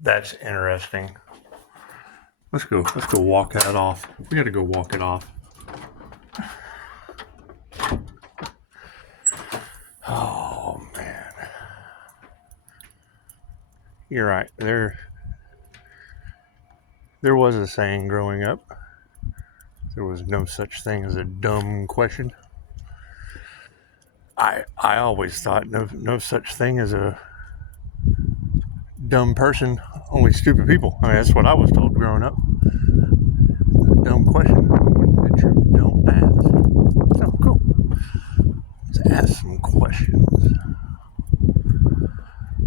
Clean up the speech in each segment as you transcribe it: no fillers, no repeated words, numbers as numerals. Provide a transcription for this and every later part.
That's interesting. Let's go walk that off. We gotta go walk it off. Oh man. You're right. There was a saying growing up. There was no such thing as a dumb question. I always thought no such thing as a dumb person, only stupid people. I mean, that's what I was told growing up. Dumb question, one that you don't ask. Oh, cool. Let's ask some questions.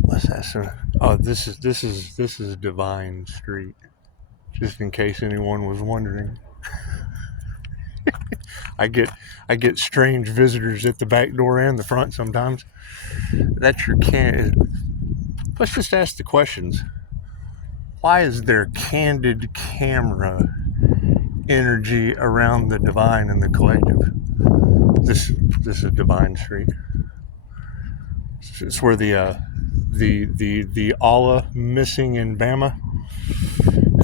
Let's ask some. Oh, this is Divine Street. Just in case anyone was wondering. I get strange visitors at the back door and the front sometimes. That's your Let's just ask the questions. Why is there candid camera energy around the divine and the collective? This is Divine Street. It's where the Allah missing in Bama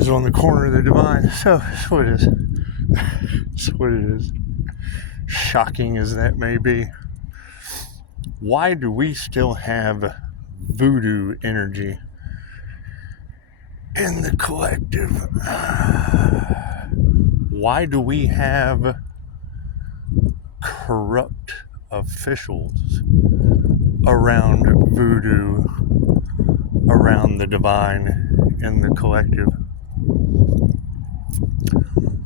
is on the corner of the divine. So that's what it is. That's what it is. Shocking as that may be. Why do we still have voodoo energy in the collective? Why do we have corrupt officials around voodoo, around the divine in the collective?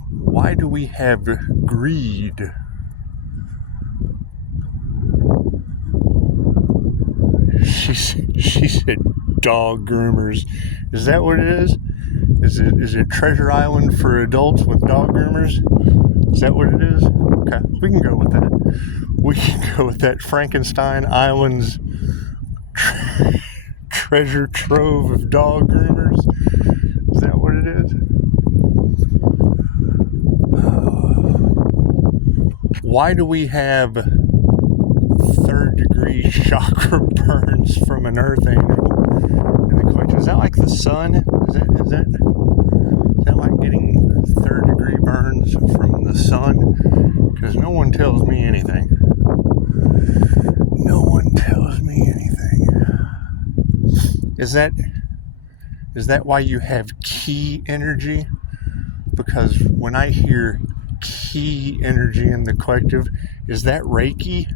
Why do we have greed? She said dog groomers. Is that what it is? Is it Treasure Island for adults with dog groomers? Is that what it is? Okay, we can go with that. We can go with that. Frankenstein Island's treasure trove of dog groomers. Is that what it is? Why do we have third-degree chakra burns from an earth angel in the collection? Is that like the sun? Is that like getting third-degree burns from the sun? Because no one tells me anything. No one tells me anything. Is that why you have key energy? Because when I hear key energy in the collective, is that Reiki?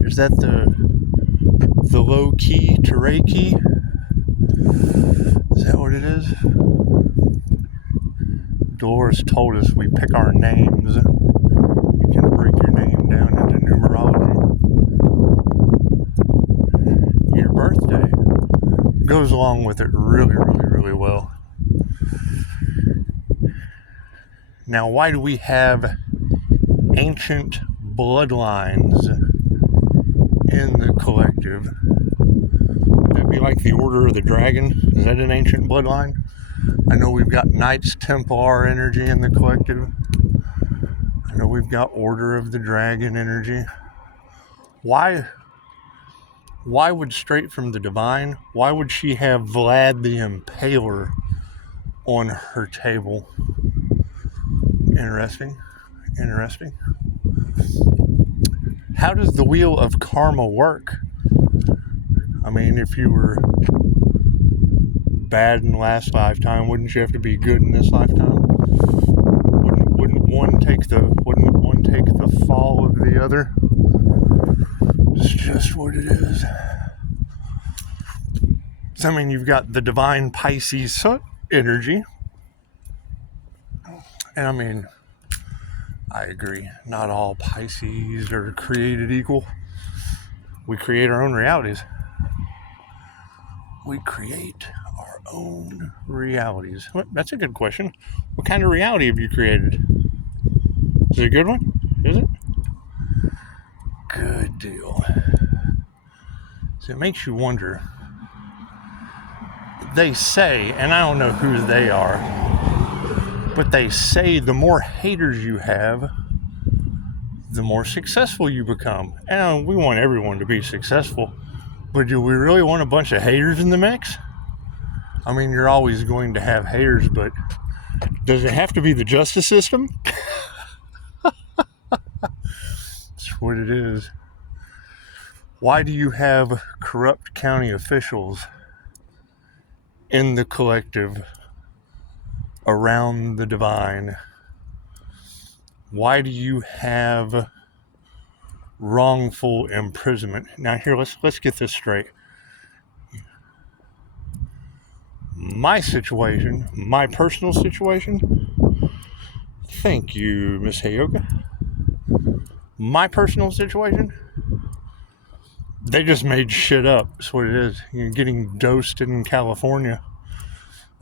Is that the low key to Reiki? Is that what it is? Dolores told us we pick our names. You can break your name down into numerology. Your birthday goes along with it really, really, really well. Now, why do we have ancient bloodlines in the collective? Would that be like the Order of the Dragon? Is that an ancient bloodline? I know we've got Knights Templar energy in the collective. I know we've got Order of the Dragon energy. Why would straight from the divine, why would she have Vlad the Impaler on her table? Interesting. How does the wheel of karma work? I mean, if you were bad in the last lifetime, wouldn't you have to be good in this lifetime? Wouldn't one take the fall of the other? It's just what it is. So, I mean, you've got the divine Pisces energy. And I mean, I agree. Not all Pisces are created equal. We create our own realities. We create our own realities. That's a good question. What kind of reality have you created? Is it a good one? Is it? Good deal. So it makes you wonder. They say, and I don't know who they are, but they say the more haters you have, the more successful you become. And we want everyone to be successful, but do we really want a bunch of haters in the mix? I mean, you're always going to have haters, but does it have to be the justice system? That's what it is. Why do you have corrupt county officials in the collective around the divine? Why do you have wrongful imprisonment? Now here, let's get this straight. My situation, my personal situation, thank you, Miss Hayoka. My personal situation, they just made shit up. That's what it is. You're getting dosed in California.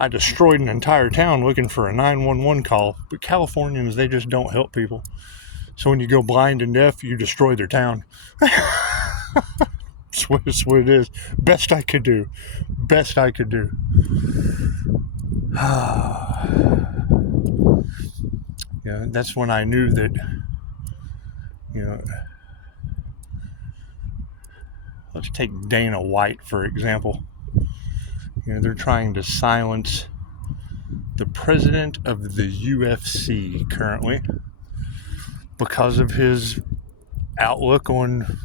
I destroyed an entire town looking for a 911 call, but Californians, they just don't help people. So when you go blind and deaf, you destroy their town. That's what it is. Best I could do. Best I could do. Yeah, that's when I knew that, let's take Dana White, for example. They're trying to silence the president of the UFC currently because of his outlook on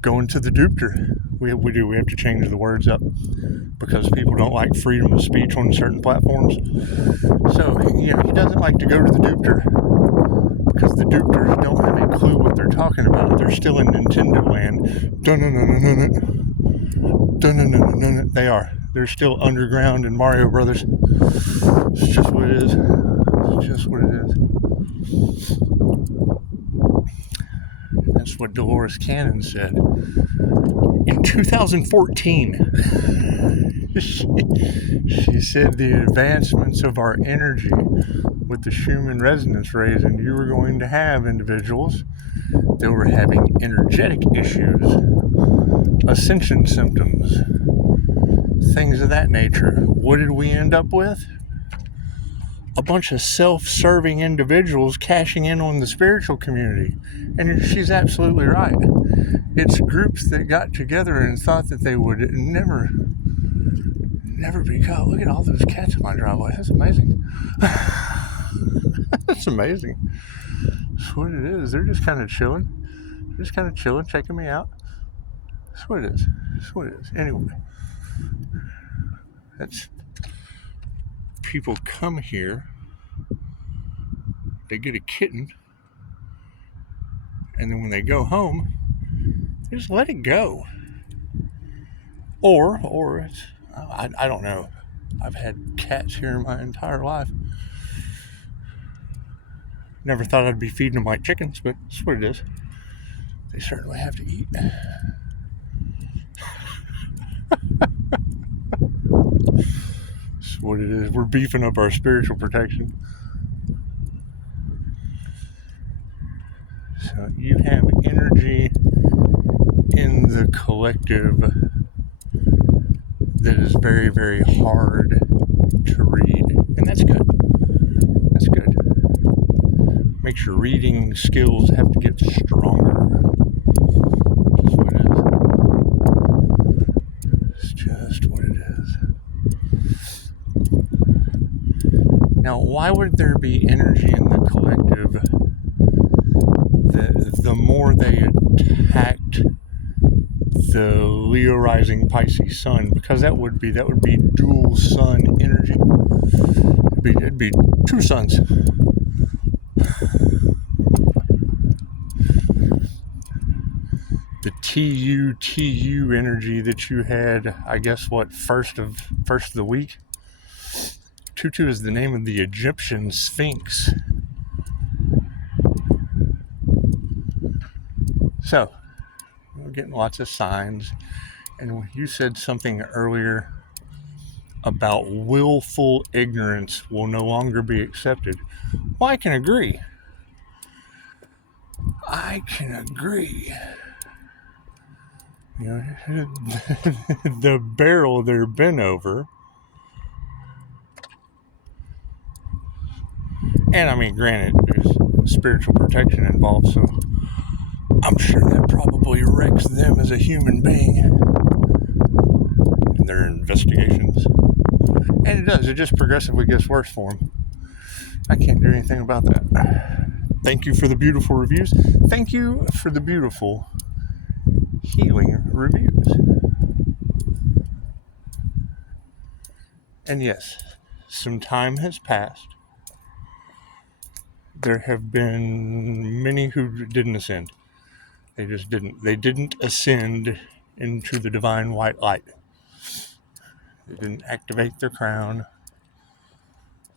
going to the Dupter. We have to change the words up because people don't like freedom of speech on certain platforms. So, he doesn't like to go to the Dupter because the Dupters don't have a clue what they're talking about. They're still in Nintendo land. They are. They're still underground in Mario Brothers. It's just what it is. It's just what it is. That's what Dolores Cannon said. In 2014, she said the advancements of our energy with the Schumann resonance rays, and you were going to have individuals that were having energetic issues, ascension symptoms, things of that nature. What did we end up with? A bunch of self-serving individuals cashing in on the spiritual community. And she's absolutely right. It's groups that got together and thought that they would never be caught. Look at all those cats in my driveway. That's amazing. That's amazing. That's what it is. They're just kind of chilling. They're just kind of chilling, checking me out. That's what it is. That's what it is. Anyway. That's... People come here, they get a kitten, and then when they go home, they just let it go. Or it's, I don't know. I've had cats here my entire life. Never thought I'd be feeding them like chickens, but that's what it is. They certainly have to eat. That's what it is. We're beefing up our spiritual protection. So you have energy in the collective that is very, very hard to read. And that's good. That's good. Makes your reading skills have to get stronger. That's what it is. It's just what it is. Now, why would there be energy in the collective that the more they attacked the Leo rising Pisces sun? Because that would be dual sun energy. It'd be two suns. The TU energy that you had, I guess, first of the week. Tutu is the name of the Egyptian Sphinx. So, we're getting lots of signs. And you said something earlier about willful ignorance will no longer be accepted. Well, I can agree. The barrel they're bent over. And I mean, granted, there's spiritual protection involved, so I'm sure that probably wrecks them as a human being. And their investigations. And it does. It just progressively gets worse for them. I can't do anything about that. Thank you for the beautiful reviews. Thank you for the beautiful healing reviews. And yes, some time has passed. There have been many who didn't ascend. They just didn't. They didn't ascend into the divine white light. They didn't activate their crown.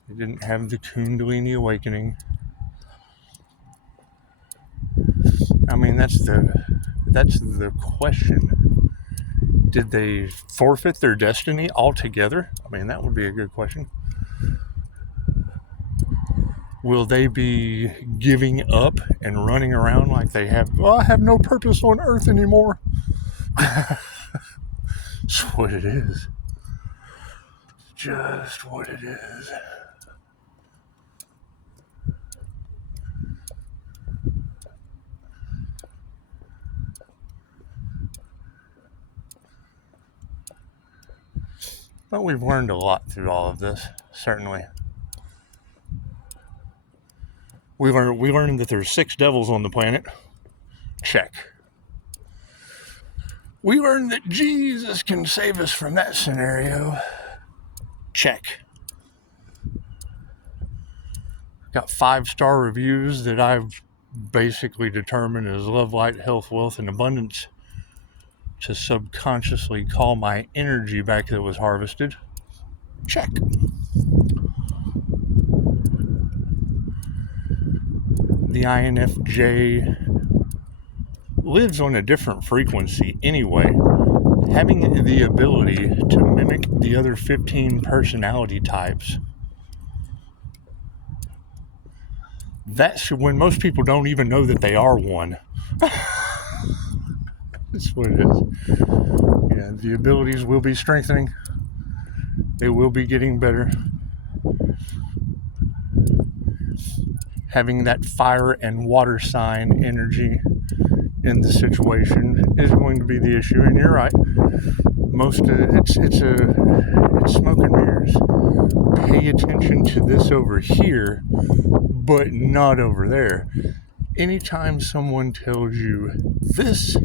They didn't have the Kundalini awakening. I mean, that's the question. Did they forfeit their destiny altogether? I mean, that would be a good question. Will they be giving up and running around like they have, well, I have no purpose on earth anymore? That's what it is. Just what it is. But we've learned a lot through all of this, certainly. We learned that there's 6 devils on the planet. Check. We learned that Jesus can save us from that scenario. Check. Got 5-star reviews that I've basically determined as love, light, health, wealth, and abundance to subconsciously call my energy back that was harvested. Check. The INFJ lives on a different frequency anyway. Having the ability to mimic the other 15 personality types, that's when most people don't even know that they are one. That's what it is. Yeah, the abilities will be strengthening. They will be getting better. Having that fire and water sign energy in the situation is going to be the issue, and you're right. It's smoke and mirrors. Pay attention to this over here, but not over there. Anytime someone tells you this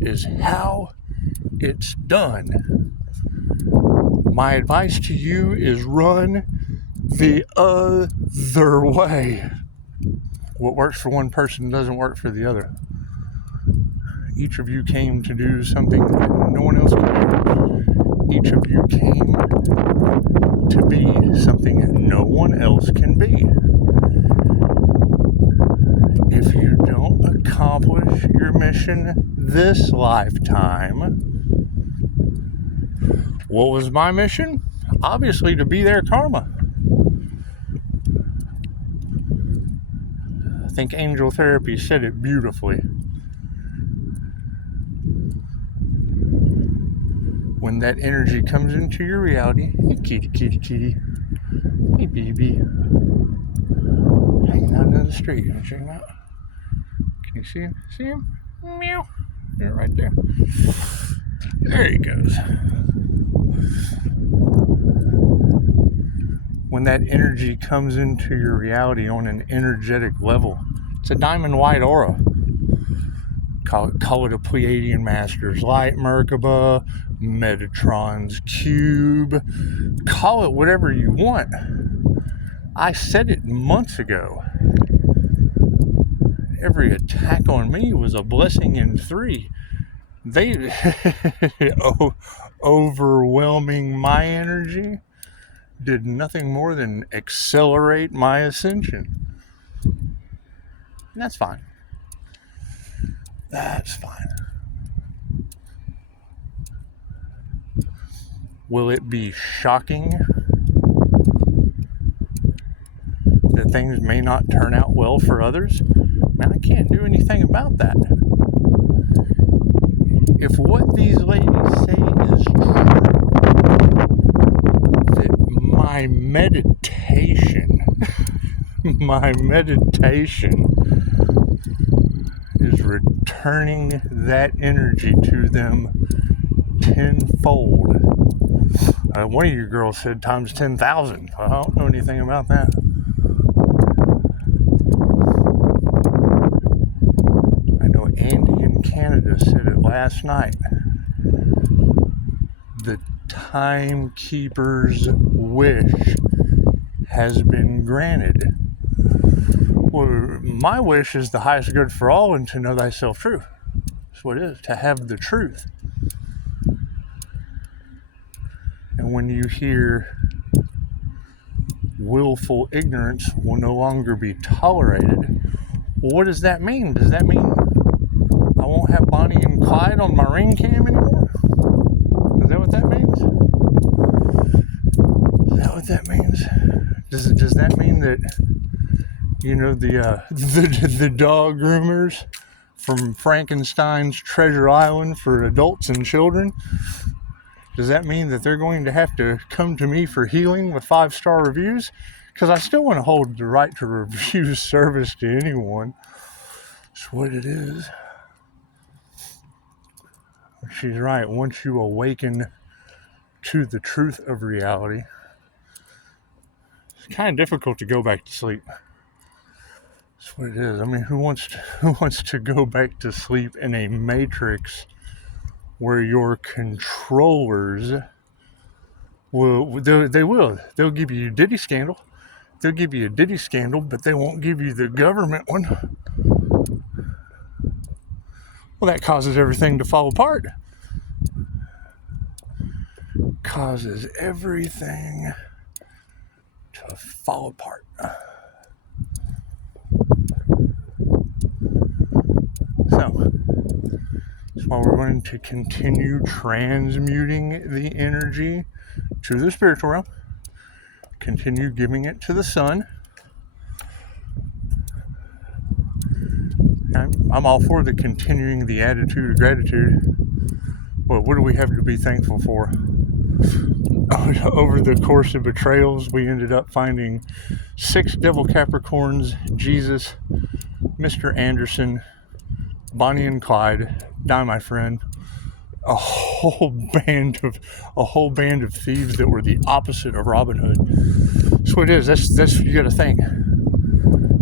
is how it's done, my advice to you is run the other way. What works for one person doesn't work for the other. Each of you came to do something that no one else can do. Each of you came to be something that no one else can be. If you don't accomplish your mission this lifetime, what was my mission? Obviously to be their karma. I think Angel Therapy said it beautifully. When that energy comes into your reality, hey kitty, kitty, kitty, hey baby, hanging out in the street, check him out. Can you see him? See him? Meow. There, right there. There he goes. When that energy comes into your reality on an energetic level, it's a diamond white aura. Call it a Pleiadian Master's Light Merkaba, Metatron's Cube. Call it whatever you want. I said it months ago. Every attack on me was a blessing in 3. They overwhelming my energy did nothing more than accelerate my ascension. And that's fine. That's fine. Will it be shocking that things may not turn out well for others? Man, I can't do anything about that. If what these ladies say is true, that my meditation is returning that energy to them tenfold. One of you girls said times 10,000. I don't know anything about that. I know Andy in Canada said it last night. The timekeeper's wish has been granted. Well, my wish is the highest good for all, and to know thyself true. That's what it is, to have the truth. And when you hear willful ignorance will no longer be tolerated, well, what does that mean? Does that mean I won't have Bonnie and Clyde on my ring cam anymore? Is that what that means? Is that what that means? Does that mean that, you know, the dog groomers from Frankenstein's Treasure Island for adults and children, does that mean that they're going to have to come to me for healing with 5-star reviews? Because I still want to hold the right to refuse service to anyone. That's what it is. She's right. Once you awaken to the truth of reality, it's kind of difficult to go back to sleep. That's what it is. I mean, who wants to go back to sleep in a matrix where your controllers they'll give you Diddy scandal. They'll give you a Diddy scandal, but they won't give you the government one. Well, that causes everything to fall apart. Causes everything to fall apart. So, that's why we're going to continue transmuting the energy to the spiritual realm. Continue giving it to the sun. I'm all for the continuing the attitude of gratitude. Well, what do we have to be thankful for? Over the course of betrayals, we ended up finding 6 devil Capricorns, Jesus, Mr. Anderson, Bonnie and Clyde, Die My Friend, a whole band of thieves that were the opposite of Robin Hood. That's what it is. That's you got to think.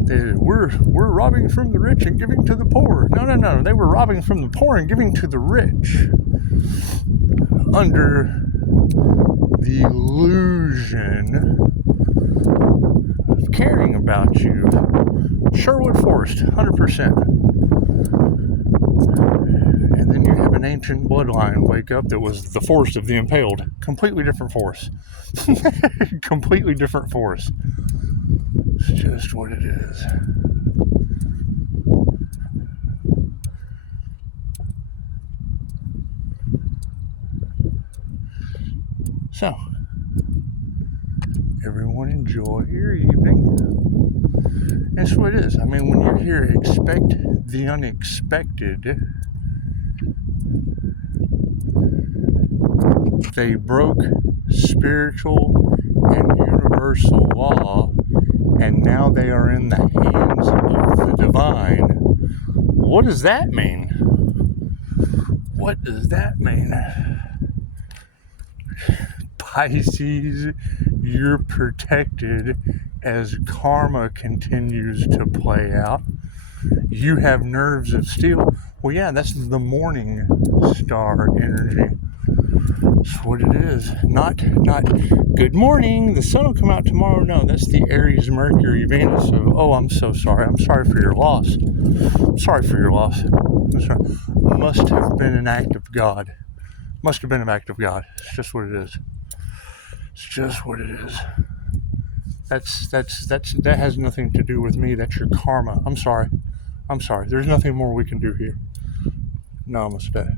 We're robbing from the rich and giving to the poor. No. They were robbing from the poor and giving to the rich under the illusion of caring about you. Sherwood Forest, 100%. And then you have an ancient bloodline wake up that was the force of the impaled. Completely different force. Completely different force. It's just what it is. So, everyone enjoy your evening. That's what it is. I mean, when you hear expect the unexpected, they broke spiritual and universal law, and now they are in the hands of the divine. What does that mean? What does that mean? Pisces, you're protected as karma continues to play out. You have nerves of steel. Well, yeah, that's the morning star energy. That's what it is. Not good morning, the sun will come out tomorrow. No, that's the Aries, Mercury, Venus of, oh, I'm so sorry. I'm sorry for your loss. I'm sorry for your loss. I'm sorry. Must have been an act of God. Must have been an act of God. It's just what it is. It's just what it is. That has nothing to do with me. That's your karma. I'm sorry. There's nothing more we can do here. Namaste.